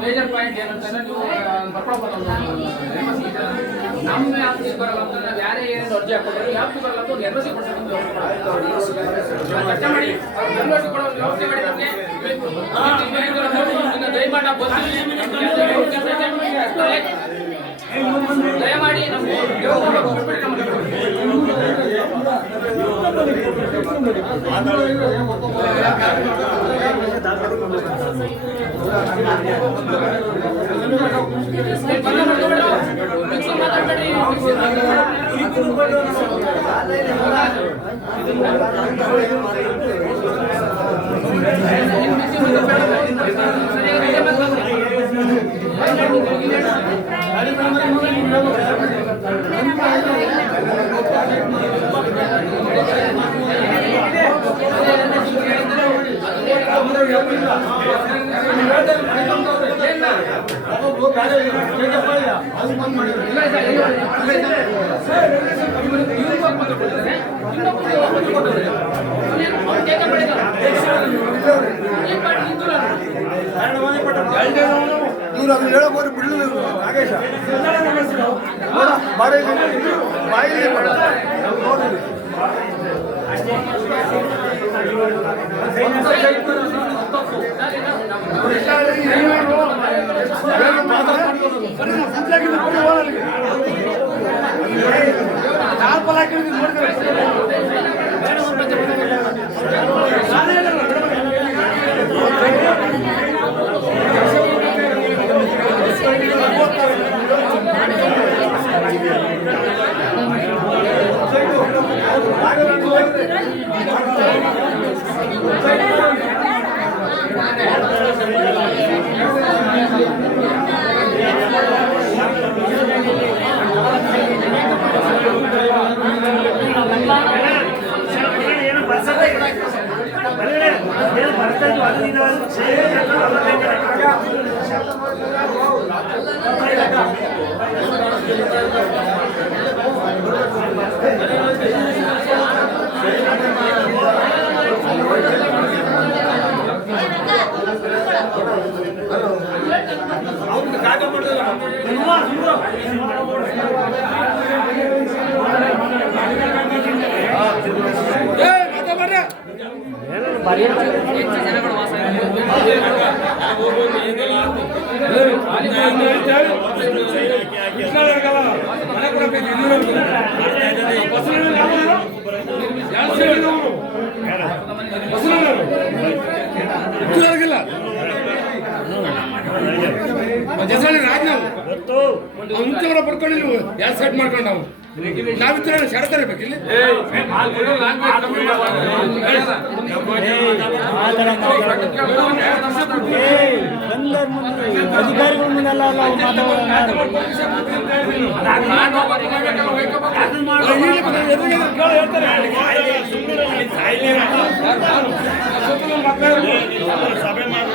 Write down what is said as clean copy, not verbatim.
Major point ಏನಂತಂದ್ರೆ ನೀವು ನಮ್ಮ ವ್ಯಾಪ್ತಿಗೆ ಬರಲ್ಲ ಅಂತಂದ್ರೆ ಬೇರೆ ಏನೇನು ಅರ್ಜಿ ಹಾಕೊಂಡ್ರೆ ವ್ಯಾಪ್ತಿ ಬರಲ್ಲ ಅಂತ ಒಂದು ಎನ್ಒಸಿ ಕೊಡ್ತಾರೆ. ಚರ್ಚೆ ಮಾಡಿ ಎನ್ಒಸಿ ಕೊಡೋ ವ್ಯವಸ್ಥೆ ಮಾಡಿ ನಮಗೆ ದಯಮಾಡಿ ನಮಗೆ ಇವ್ರು ಅದನ್ನ ಹೇಳಬಹುದು ಬಿಡಲಿಲ್ಲ ನಾಗೇಶ ಬಾಯಿಲಿ ಮುಖ್ಯವರ ಬರ್ಕೊಂಡು ನೀವು ಯಾರು ಸೆಟ್ ಮಾಡ್ಕೊಂಡು ನಾವು ನಾವಿತ್ರ ಸೆಡ್ತಾರೆ ಬೇಕಿಲ್ಲ ಅಧಿಕಾರಿಗಳ ಮುಂದೆಲ್ಲ ಸಭೆ ಮಾಡಿ